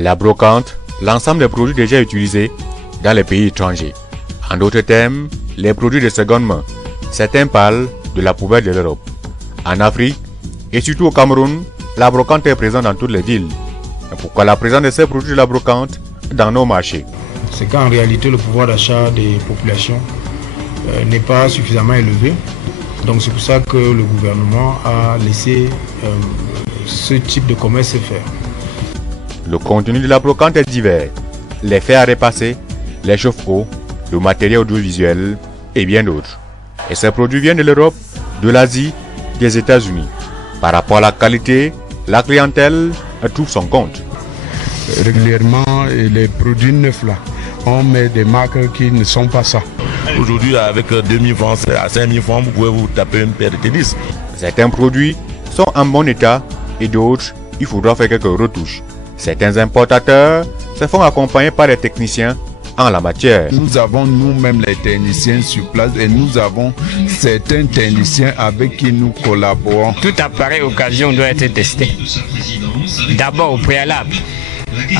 La brocante, l'ensemble des produits déjà utilisés dans les pays étrangers. En d'autres termes, les produits de seconde main. Certains parlent de la poubelle de l'Europe. En Afrique, et surtout au Cameroun, la brocante est présente dans toutes les villes. Pourquoi la présence de ces produits de la brocante dans nos marchés? C'est qu'en réalité, le pouvoir d'achat des populations n'est pas suffisamment élevé. Donc c'est pour ça que le gouvernement a laissé ce type de commerce se faire. Le contenu de la brocante est divers. Les fers à repasser, les chauffe-eau, le matériel audiovisuel et bien d'autres. Et ces produits viennent de l'Europe, de l'Asie, des États-Unis. Par rapport à la qualité, la clientèle trouve son compte. Régulièrement, les produits neufs là, on met des marques qui ne sont pas ça. Aujourd'hui, avec 2000 francs à 5000 francs, vous pouvez vous taper une paire de tennis. Certains produits sont en bon état et d'autres, il faudra faire quelques retouches. Certains importateurs se font accompagner par des techniciens en la matière. Nous avons nous-mêmes les techniciens sur place et nous avons certains techniciens avec qui nous collaborons. Tout appareil occasion doit être testé. D'abord au préalable,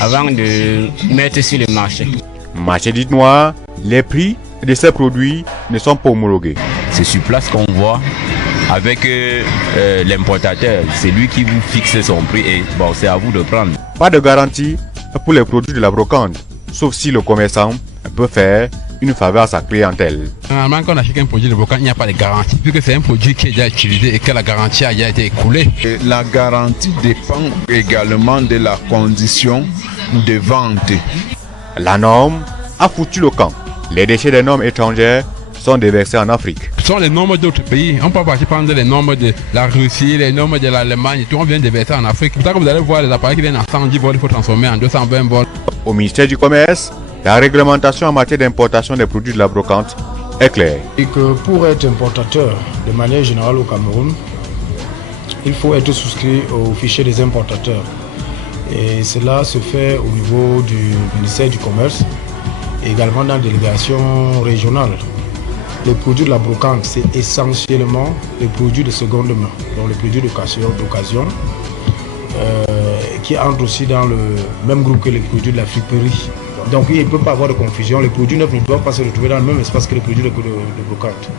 avant de mettre sur le marché. Marché dit noir, les prix de ces produits ne sont pas homologués. C'est sur place qu'on voit avec l'importateur. C'est lui qui vous fixe son prix et bon, c'est à vous de prendre. Pas de garantie pour les produits de la brocante, sauf si le commerçant peut faire une faveur à sa clientèle. Normalement, quand on achète un produit de brocante, il n'y a pas de garantie, puisque c'est un produit qui est déjà utilisé et que la garantie a déjà été écoulée. Et la garantie dépend également de la condition de vente. La norme a foutu le camp. Les déchets des normes étrangères sont déversés en Afrique. Ce sont les normes d'autres pays. On peut partir prendre les normes de la Russie, les normes de l'Allemagne, tout on vient déverser en Afrique. C'est pour ça que vous allez voir les appareils qui viennent en 110 volts, il faut transformer en 220 volts. Au ministère du Commerce, la réglementation en matière d'importation des produits de la brocante est claire. Et que pour être importateur de manière générale au Cameroun, il faut être souscrit au fichier des importateurs. Et cela se fait au niveau du ministère du Commerce, également dans la délégation régionale. Les produits de la brocante, c'est essentiellement les produits de seconde main, donc les produits d'occasion, qui entrent aussi dans le même groupe que les produits de la friperie. Donc il ne peut pas avoir de confusion, les produits neufs ne doivent pas se retrouver dans le même espace que les produits de brocante.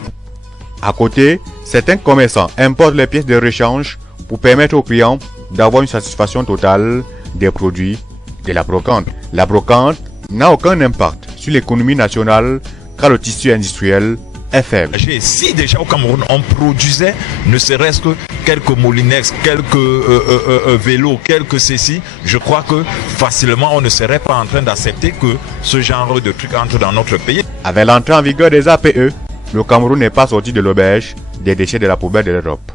À côté, certains commerçants importent les pièces de rechange pour permettre aux clients d'avoir une satisfaction totale des produits de la brocante. La brocante n'a aucun impact sur l'économie nationale car le tissu industriel est faible. Si déjà au Cameroun on produisait ne serait-ce que quelques molinex, quelques vélos, quelques ceci, je crois que facilement on ne serait pas en train d'accepter que ce genre de trucs entre dans notre pays. Avec l'entrée en vigueur des APE, le Cameroun n'est pas sorti de l'auberge des déchets de la poubelle de l'Europe.